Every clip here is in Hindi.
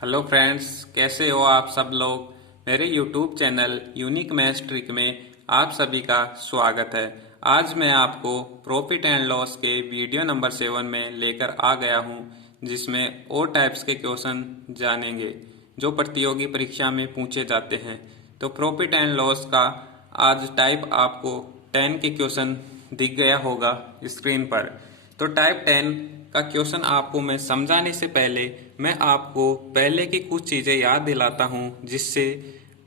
हेलो फ्रेंड्स, कैसे हो आप सब लोग। मेरे YouTube channel unique maths trick में आप सभी का स्वागत है। आज मैं आपको प्रॉफिट एंड लॉस के वीडियो नंबर 7 में लेकर आ गया हूं, जिसमें और टाइप्स के क्वेश्चन जानेंगे जो प्रतियोगी परीक्षा में पूछे जाते हैं। तो प्रॉफिट एंड लॉस का आज टाइप आपको 10 के क्वेश्चन दिख गया होगा स्क्रीन पर। तो टाइप 10 का क्वेश्चन आपको मैं समझाने से पहले मैं आपको पहले की कुछ चीज़ें याद दिलाता हूं, जिससे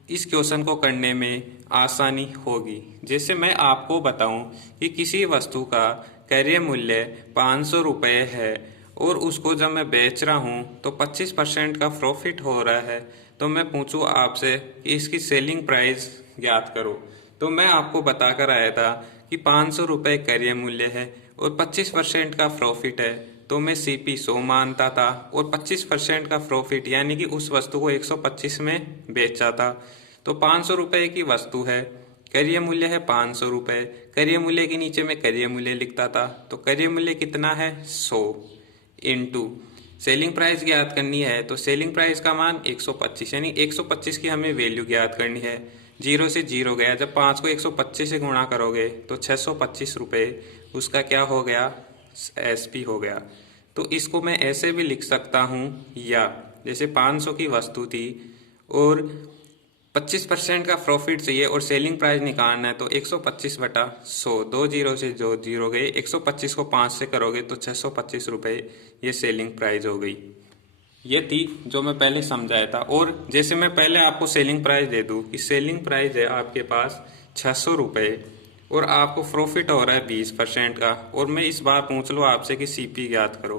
इस क्वेश्चन को करने में आसानी होगी। जैसे मैं आपको बताऊं कि किसी वस्तु का क्रय मूल्य 500 रुपये है और उसको जब मैं बेच रहा हूं तो 25% का प्रॉफिट हो रहा है, तो मैं पूछूं आपसे कि इसकी सेलिंग प्राइस ज्ञात करो। तो मैं आपको बताकर आया था कि 500 रुपये क्रय मूल्य है और 25% का प्रॉफिट है, तो मैं सीपी 100 मानता था और 25% का प्रॉफिट यानी कि उस वस्तु को 125 में बेचा था। तो 500 रुपये की वस्तु है, क्रय मूल्य है 500 रुपये। क्रय मूल्य के नीचे मैं क्रय मूल्य लिखता था, तो क्रय मूल्य कितना है 100 इंटू सेलिंग प्राइस ज्ञात करनी है। तो सेलिंग प्राइस का मान 125, यानी 125 की हमें वैल्यू ज्ञात करनी है। जीरो से जीरो गया, जब 5 को 125 से गुणा करोगे तो 625 रुपये उसका क्या हो गया, एसपी हो गया। तो इसको मैं ऐसे भी लिख सकता हूँ, या जैसे 500 की वस्तु थी और 25% का प्रॉफिट चाहिए और सेलिंग प्राइस निकालना है, तो 125/100, दो जीरो से जो जीरो गए, 125 को 5 से करोगे तो 625 रुपये ये सेलिंग प्राइस हो गई। ये थी जो मैं पहले समझाया था। और जैसे मैं पहले आपको सेलिंग प्राइस दे दूं कि सेलिंग प्राइस है आपके पास 600 रुपये और आपको प्रॉफिट हो रहा है 20% का, और मैं इस बार पूछ लूँ आपसे कि सीपी ज्ञात करो,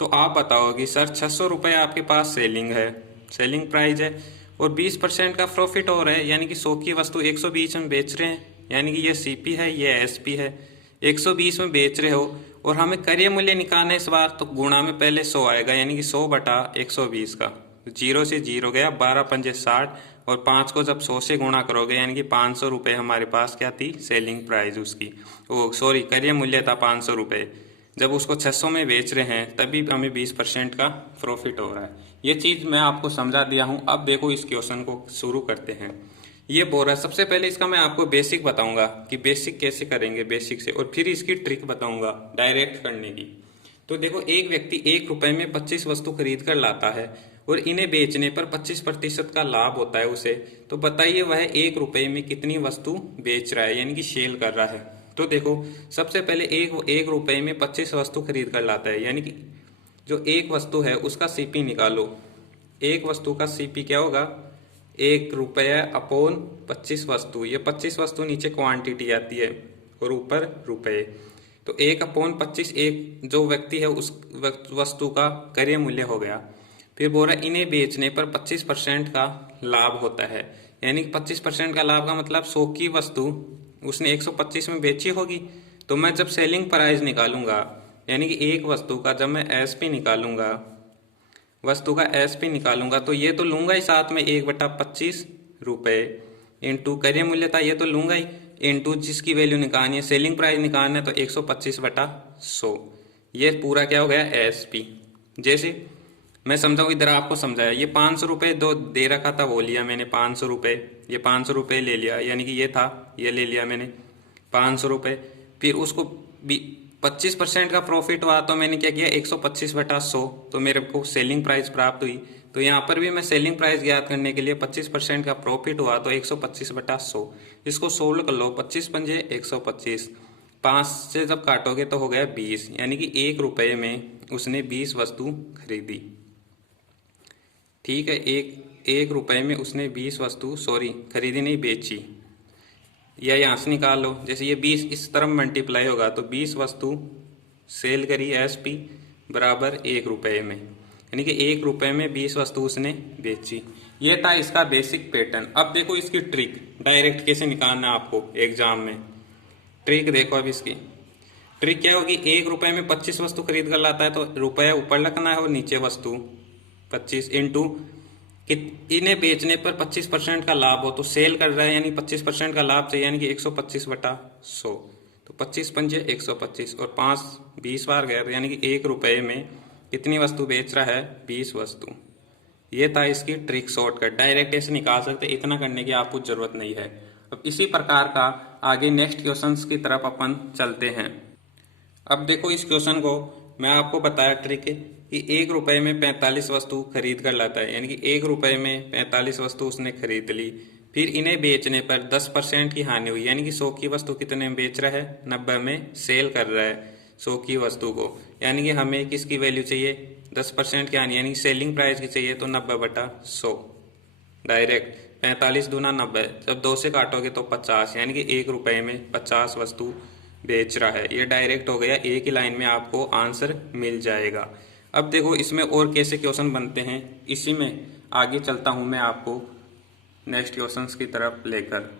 तो आप बताओगे सर 600 रुपये आपके पास सेलिंग है, सेलिंग प्राइस है, और 20% का प्रॉफिट हो रहा है, यानी कि 100 की वस्तु 120 में बेच रहे हैं, यानी कि ये सीपी है ये एसपी है। 120 में बेच रहे हो और हमें क्रय मूल्य निकालना है इस बार, तो गुणा में पहले 100 आएगा, यानी कि 100/120 का, जीरो से जीरो गया, 12 पंजे 60 और 5 को जब 100 से गुणा करोगे यानी कि 500 रुपये हमारे पास क्या थी, सेलिंग प्राइस उसकी, ओ सॉरी क्रय मूल्य था 500 रुपये। जब उसको 600 में बेच रहे हैं तभी हमें 20% का प्रॉफिट हो रहा है। ये चीज़ मैं आपको समझा दिया हूँ। अब देखो इस क्वेश्चन को शुरू करते हैं। ये बोल रहा है, सबसे पहले इसका मैं आपको बेसिक बताऊंगा कि बेसिक कैसे करेंगे, बेसिक से, और फिर इसकी ट्रिक बताऊंगा डायरेक्ट करने की। तो देखो, एक व्यक्ति 1 रुपए में 25 वस्तु खरीद कर लाता है और इन्हें बेचने पर 25% का लाभ होता है उसे। तो बताइए वह 1 रुपए में कितनी वस्तु बेच रहा है, यानी कि सेल कर रहा है। तो देखो, सबसे पहले एक रुपए में 25 वस्तु खरीद कर लाता है, यानी कि जो एक वस्तु है उसका सीपी निकालो। एक वस्तु का सीपी क्या होगा, 1 रुपया/25 वस्तु। ये 25 वस्तु नीचे क्वांटिटी आती है और ऊपर रुपए। तो 1/25 एक जो व्यक्ति है उस वस्तु का क्रय मूल्य हो गया। फिर बोल रहा है इन्हें बेचने पर 25% का लाभ होता है, यानी कि 25% का लाभ का मतलब 100 की वस्तु उसने 125 में बेची होगी। तो मैं जब सेलिंग प्राइस निकालूंगा, यानी कि एक वस्तु का जब मैं एसपी निकालूंगा, वस्तु का एसपी निकालूंगा, तो ये तो लूंगा ही साथ में 1/25 रुपये इंटू क्रय मूल्य था, ये तो लूंगा ही, इंटू जिसकी वैल्यू निकालनी है, सेलिंग प्राइस निकालना है, तो 125/100। ये पूरा क्या हो गया, एसपी। जैसे मैं समझाऊँ, इधर आपको समझाया, ये 500 रुपये दो दे रखा था वो लिया मैंने 500 रुपये, ये 500 रुपये ले लिया, यानी कि ये था, ये ले लिया मैंने 500 रुपये। फिर उसको 25% का प्रॉफिट हुआ, तो मैंने क्या किया, 125/100, तो मेरे को सेलिंग प्राइस प्राप्त हुई। तो यहाँ पर भी मैं सेलिंग प्राइस ज्ञात करने के लिए 25% का प्रॉफिट हुआ, तो 125/100। इसको सोल्व कर लो, 25 पंजे 125, 5 से जब काटोगे तो हो गया 20, यानी कि 1 रुपये में उसने 20 वस्तु खरीदी। ठीक है, एक रुपये में उसने 20 वस्तु, सॉरी खरीदी नहीं, बेची। या यहाँ से निकाल लो, जैसे ये 20 इस तरफ मल्टीप्लाई होगा, तो 20 वस्तु सेल करी एसपी बराबर 1 रुपये में, यानी कि 1 रुपये में 20 वस्तु उसने बेची। ये था इसका बेसिक पैटर्न। अब देखो इसकी ट्रिक डायरेक्ट कैसे निकालना है आपको एग्जाम में। ट्रिक देखो, अब इसकी ट्रिक क्या होगी, 1 रुपये में 25 वस्तु खरीद कर लाता है, तो रुपये ऊपर लिखना है और नीचे वस्तु 25 इंटू इन्हें बेचने पर 25% का लाभ हो, तो सेल कर रहा है यानी 25% का लाभ चाहिए, यानी कि 125/100। तो 25 पंजे 125 और 5 20 बार गया, यानी कि 1 रुपये में कितनी वस्तु बेच रहा है, 20 वस्तु। ये था इसकी ट्रिक शॉर्टकट। डायरेक्ट ऐसे निकाल सकते, इतना करने की आपको जरूरत नहीं है। अब इसी प्रकार का आगे नेक्स्ट क्वेश्चंस की तरफ अपन चलते हैं। अब देखो इस क्वेश्चन को मैं आपको बताया ट्रिक कि 1 रुपए में 45 वस्तु खरीद कर लाता है, यानी कि 1 रुपए में 45 वस्तु उसने खरीद ली। फिर इन्हें बेचने पर 10% की हानि हुई, यानी कि 100 की वस्तु कितने में बेच रहा है, 90 में सेल कर रहा है 100 की वस्तु को। यानी कि हमें किसकी वैल्यू चाहिए, 10% की हानि, यानी सेलिंग प्राइस की चाहिए, तो 90/100 डायरेक्ट 45 दूना 90, जब 2 से काटोगे तो 50, यानी कि 1 रुपए में 50 वस्तु बेच रहा है। ये डायरेक्ट हो गया, एक ही लाइन में आपको आंसर मिल जाएगा। अब देखो इसमें और कैसे क्वेश्चन बनते हैं, इसी में आगे चलता हूं मैं आपको नेक्स्ट क्वेश्चंस की तरफ लेकर।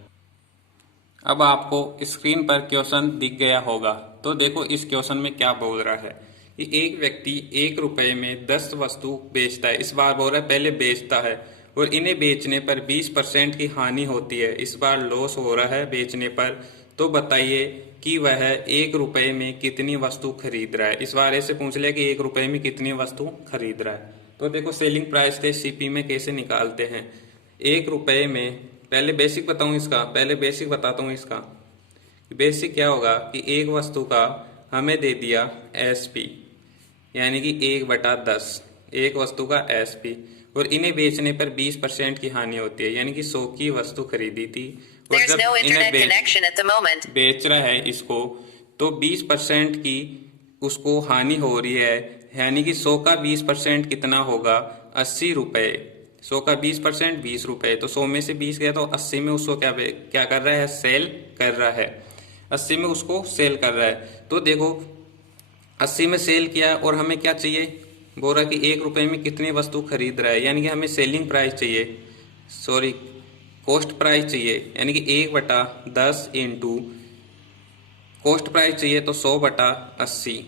अब आपको स्क्रीन पर क्वेश्चन दिख गया होगा, तो देखो इस क्वेश्चन में क्या बोल रहा है कि एक व्यक्ति 1 रुपए में 10 वस्तु बेचता है। इस बार बोल रहा है पहले बेचता है और इन्हें बेचने पर 20% की हानि होती है। इस बार लॉस हो रहा है बेचने पर, तो बताइए कि वह 1 रुपए में कितनी वस्तु खरीद रहा है। इस बार ऐसे पूछ लिया कि 1 रुपए में कितनी वस्तु खरीद रहा है। तो देखो सेलिंग प्राइस थे सीपी में कैसे निकालते हैं। 1 रुपए में, पहले बेसिक बताऊं इसका, पहले बेसिक बताता हूं इसका। बेसिक क्या होगा कि एक वस्तु का हमें दे दिया एसपी, यानी कि 1/10 एक वस्तु का एसपी, और इन्हें बेचने पर 20% की हानि होती है, यानी कि 100 की वस्तु खरीदी थी और जब इन्हें बेच रहा है इसको, तो 20% की उसको हानि हो रही है, यानी कि 100 का 20% कितना होगा, 80 रुपए। 100 का 20% 20 रुपए, तो 100 में से 20 गया तो 80 में उसको क्या कर रहा है, सेल कर रहा है। 80 में उसको सेल कर रहा है। तो देखो 80 में सेल किया और हमें क्या चाहिए, बोल रहा कि 1 रुपए में कितनी वस्तु खरीद रहा है, यानी कि हमें सेलिंग प्राइस चाहिए, सॉरी कॉस्ट प्राइस चाहिए, यानी कि 1/10 इंटू कॉस्ट प्राइस चाहिए, तो 100/80।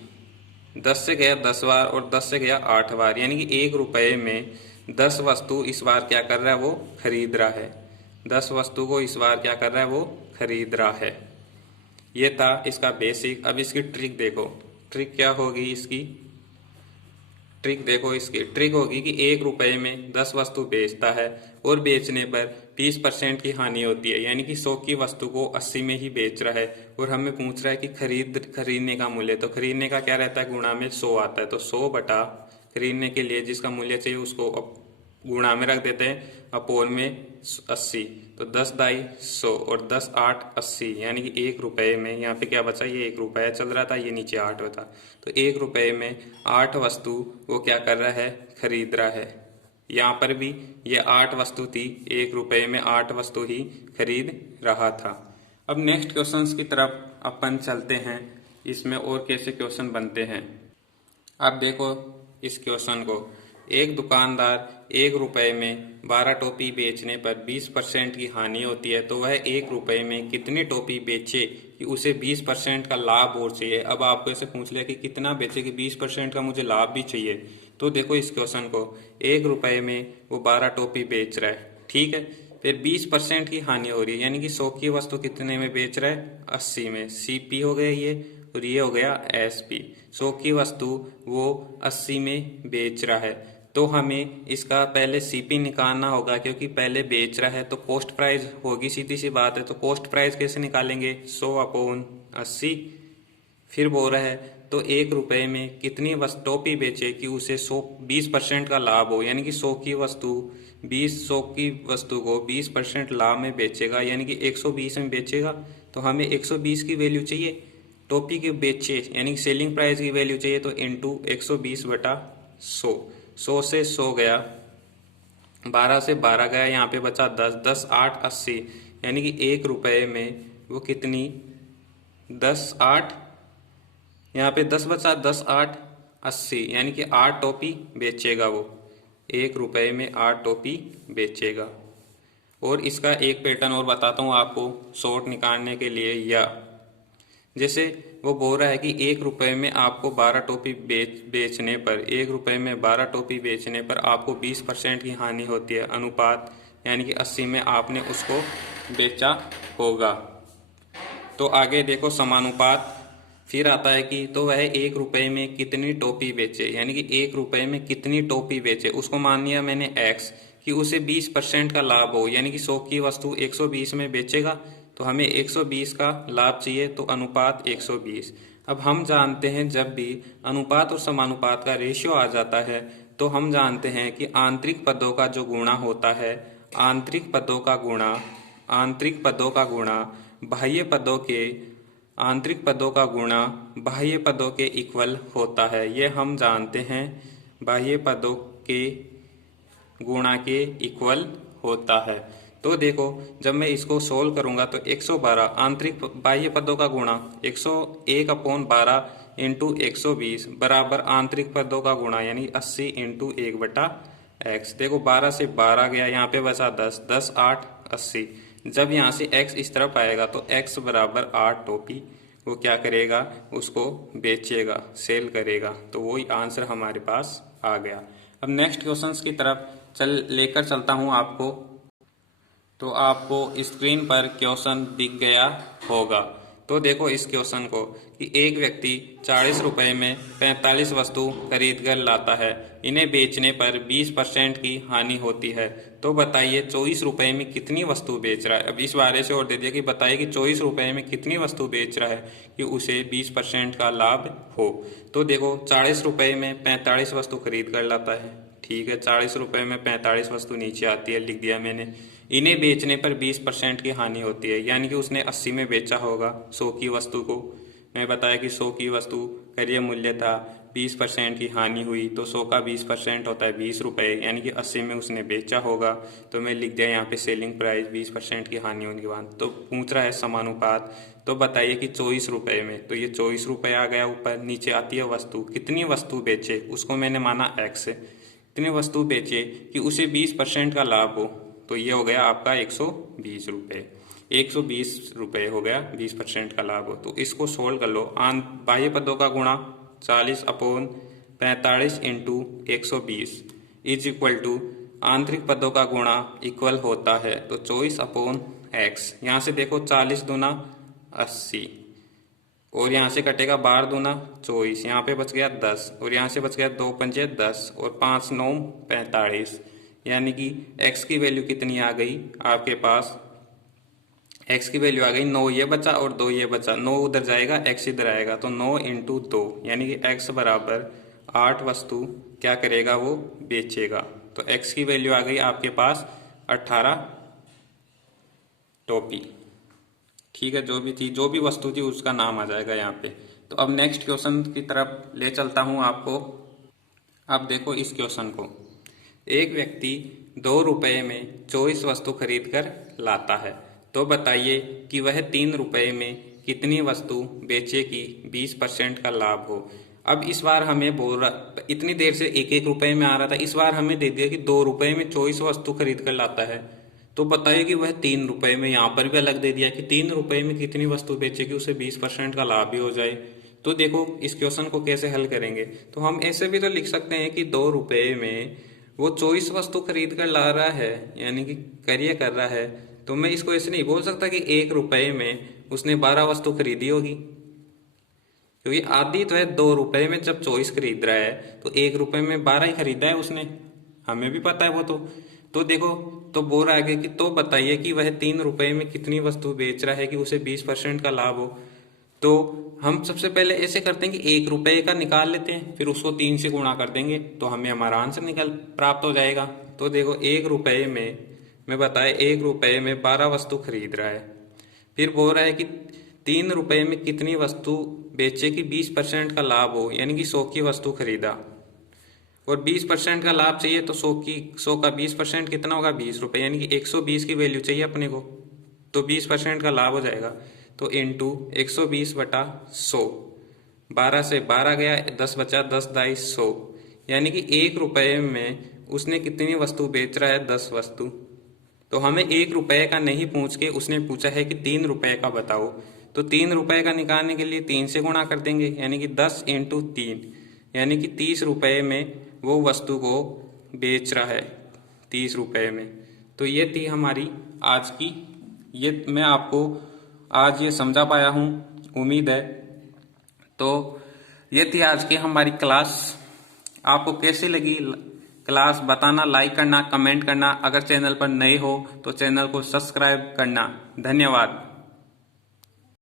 10 से गया 10 बार और 10 से गया 8 बार, यानी कि 1 रुपए में 10 वस्तु इस बार क्या कर रहा है, वो खरीद रहा है। 10 वस्तु को इस बार क्या कर रहा है, वो खरीद रहा है। ये था इसका बेसिक। अब इसकी ट्रिक देखो, ट्रिक क्या होगी इसकी, ट्रिक देखो इसकी ट्रिक होगी कि 1 रुपए में 10 वस्तु बेचता है और बेचने पर 20% की हानि होती है, यानी कि 100 की वस्तु को 80 में ही बेच रहा है और हमें पूछ रहा है कि खरीदने का मूल्य। तो खरीदने का क्या रहता है, गुणा में 100 आता है, तो 100 बटा खरीदने के लिए जिसका मूल्य चाहिए उसको गुणा में रख देते हैं, अपोन में 80, तो 10×2 100 और 10×8 80, यानी कि 1 रुपए में, यहाँ पे क्या बचा, ये 1 रुपया चल रहा था, ये नीचे 8 बता, तो 1 रुपए में 8 वस्तु वो क्या कर रहा है, खरीद रहा है। यहाँ पर भी ये 8 वस्तु थी, 1 रुपए में 8 वस्तु ही खरीद रहा था। अब नेक्स्ट क्वेश्चंस की तरफ अपन चलते हैं, इसमें और कैसे क्वेश्चन बनते हैं। अब देखो इस क्वेश्चन को, एक दुकानदार 1 रुपए में 12 टोपी बेचने पर 20% की हानि होती है, तो वह 1 रुपए में कितनी टोपी बेचे कि उसे 20% का लाभ और चाहिए। अब आपको ऐसे पूछ लिया कि कितना बेचे कि 20% का मुझे लाभ भी चाहिए। तो देखो इस क्वेश्चन को, 1 रुपए में वो 12 टोपी बेच रहा है, ठीक है, फिर 20% की हानि हो रही है, यानी कि 100 की वस्तु कितने में बेच रहा है, 80 में। सीपी हो गया ये और ये हो गया एसपी। 100 की वस्तु वो 80 में बेच रहा है, तो हमें इसका पहले सीपी निकालना होगा, क्योंकि पहले बेच रहा है तो कॉस्ट प्राइस होगी, सीधी सी बात है। तो कॉस्ट प्राइस कैसे निकालेंगे, 100/80। फिर बोल रहा है तो 1 रुपए में कितनी टोपी बेचे कि उसे 20% का लाभ हो, यानी कि 100 की वस्तु को 20% लाभ में बेचेगा, यानी कि 120 में बेचेगा। तो हमें 120 की वैल्यू चाहिए टोपी के बेचे, यानी कि सेलिंग प्राइस की वैल्यू चाहिए, तो इंटू 120/100। 100 से 100 गया, 12 से 12 गया, यहाँ पे बचा 10, 10×8 80, यानी कि 1 रुपए में वो कितनी, 10×8, यहाँ पे 10 बचा, 10×8 80, यानी कि 8 टोपी बेचेगा वो। 1 रुपए में 8 टोपी बेचेगा। और इसका एक पैटर्न और बताता हूँ आपको शॉर्ट निकालने के लिए। या जैसे वो बोल रहा है कि 1 रुपए में आपको 12 टोपी बेचने पर, 1 रुपए में 12 टोपी बेचने पर आपको 20% की हानि होती है, अनुपात, यानी कि 80 में आपने उसको बेचा होगा। तो आगे देखो समानुपात, फिर आता है कि तो वह 1 रुपए में कितनी टोपी बेचे, यानी कि 1 रुपए में कितनी टोपी बेचे। उसको मान लिया मैंने एक्स कि उसे 20% का लाभ हो, यानी कि 100 की वस्तु 120 में बेचेगा, तो हमें 120 का लाभ चाहिए, तो अनुपात 120। अब हम जानते हैं जब भी अनुपात और समानुपात का रेशियो आ जाता है तो हम जानते हैं कि आंतरिक पदों का जो गुणा होता है, आंतरिक पदों का गुणा, आंतरिक पदों का गुणा बाह्य पदों के, आंतरिक पदों का गुणा बाह्य पदों के इक्वल होता है। ये हम जानते हैं, बाह्य पदों के गुणा के इक्वल होता है। तो देखो जब मैं इसको सोल्व करूंगा तो 112 आंतरिक बाह्य पदों का गुणा 101/12 इंटू 120 बराबर आंतरिक पदों का गुणा यानी 80 इंटू 1/x। देखो 12 से 12 गया, यहाँ पे बचा 10, 10 8 80। जब यहाँ से x इस तरफ आएगा तो x बराबर 8 टोपी वो क्या करेगा, उसको बेचेगा, सेल करेगा। तो वही आंसर हमारे पास आ गया। अब नेक्स्ट क्वेश्चंस की तरफ लेकर चलता हूँ आपको। तो आपको स्क्रीन पर क्वेश्चन दिख गया होगा। तो देखो इस क्वेश्चन को कि एक व्यक्ति 40 रुपए में 45 वस्तु खरीद कर लाता है, इन्हें बेचने पर 20% की हानि होती है। तो बताइए 24 रुपए में कितनी वस्तु बेच रहा है। अब इस बारे से और दे दिया कि बताइए कि 24 रुपए में कितनी वस्तु बेच रहा है कि उसे 20% का लाभ हो। तो देखो 40 रुपए में 45 वस्तु खरीद कर लाता है, ठीक है। 40 रुपए में 45 वस्तु नीचे आती है, लिख दिया मैंने। इन्हें बेचने पर 20% की हानि होती है, यानी कि उसने 80 में बेचा होगा 100 की वस्तु को। मैं बताया कि 100 की वस्तु का ये मूल्य था, 20% की हानि हुई तो 100 का 20% होता है 20 रुपये, यानी कि 80 में उसने बेचा होगा। तो मैं लिख दिया यहाँ पे सेलिंग प्राइस 20% की हानि होने के बाद। तो पूछ रहा है समानुपात, तो बताइए कि 24 रुपये में, तो ये 24 रुपये आ गया ऊपर। नीचे आती है वस्तु, कितनी वस्तु बेचे उसको मैंने माना एक्स, कितनी वस्तु बेचे कि उसे 20% का लाभ हो, तो ये हो गया आपका 120 रुपये। 120 रुपये हो गया 20% का लाभ हो। तो इसको सोल्व कर लो। बाह्य पदों का गुणा 40/45 इंटू 120 इज इक्वल टू आंतरिक पदों का गुणा इक्वल होता है तो 24/x। यहाँ से देखो 40 दूना 80 और यहाँ से कटेगा 12 दूना 24, यहाँ पे बच गया 10 और यहाँ से बच गया 2 पंजे 10 और 5 9 45, यानी कि x की वैल्यू कितनी आ गई आपके पास, x की वैल्यू आ गई 9 ये बचा और 2 ये बचा, 9 उधर जाएगा x इधर आएगा, तो 9 इंटू 2 यानी कि x बराबर 8 वस्तु क्या करेगा वो बेचेगा। तो x की वैल्यू आ गई आपके पास 18 टोपी, ठीक है। जो भी थी, जो भी वस्तु थी उसका नाम आ जाएगा यहाँ पे। तो अब नेक्स्ट क्वेश्चन की तरफ ले चलता हूँ आपको। अब देखो इस क्वेश्चन को, एक व्यक्ति 2 रुपये में 24 वस्तु खरीद कर लाता है, तो बताइए कि वह 3 रुपये में कितनी वस्तु बेचे कि 20% का लाभ हो। अब इस बार हमें बोल रहा, इतनी देर से 1-1 रुपये में आ रहा था, इस बार हमें दे दिया कि 2 रुपये में 24 वस्तु खरीद कर लाता है, तो बताइए कि वह 3 रुपये में, यहाँ पर भी अलग दे दिया कि 3 रुपये में कितनी वस्तु बेचे कि उसे 20% का लाभ भी हो जाए। तो देखो इस क्वेश्चन को कैसे हल करेंगे। तो हम ऐसे भी तो लिख सकते हैं कि 2 रुपये में वो 24 वस्तु खरीद कर ला रहा है, यानी कि कार्य कर रहा है। तो मैं इसको ऐसे नहीं बोल सकता कि 1 रुपये में उसने 12 वस्तु खरीदी होगी, क्योंकि आदि तो है 2 रुपये में जब 24 खरीद रहा है तो 1 रुपये में 12 ही खरीदा है उसने, हमें भी पता है वो। तो देखो, तो बोल रहा है कि तो बताइए कि वह 3 रुपये में कितनी वस्तु बेच रहा है कि उसे 20% का लाभ हो। तो हम सबसे पहले ऐसे करते हैं कि 1 रुपये का निकाल लेते हैं, फिर उसको 3 से गुणा कर देंगे तो हमें हमारा आंसर प्राप्त हो जाएगा। तो देखो 1 रुपये में, मैं बताया 1 रुपये में 12 वस्तु खरीद रहा है, फिर बोल रहा है कि 3 रुपये में कितनी वस्तु बेचे कि 20% का लाभ हो, यानी कि 100 की वस्तु खरीदा और 20% का लाभ चाहिए, तो 100 का 20% कितना होगा 20 रुपये, यानी कि 120 की वैल्यू चाहिए अपने को, तो 20% का लाभ हो जाएगा। तो इंटू 120/100, 12 से 12 गया, 10 बचा, 10 दाई 100, यानी कि 1 रुपये में उसने कितनी वस्तु बेच रहा है 10 वस्तु। तो हमें 1 रुपये का नहीं पूछ के उसने पूछा है कि 3 रुपये का बताओ, तो 3 रुपये का निकालने के लिए 3 से गुणा कर देंगे, यानी कि 10 इंटू 3, यानी कि 30 रुपये में वो वस्तु को बेच रहा है, 30 रुपये में। तो ये थी हमारी आज की, ये मैं आपको आज ये समझा पाया हूँ। उम्मीद है तो ये थी आज की हमारी क्लास। आपको कैसी लगी क्लास बताना, लाइक करना, कमेंट करना। अगर चैनल पर नए हो तो चैनल को सब्सक्राइब करना। धन्यवाद।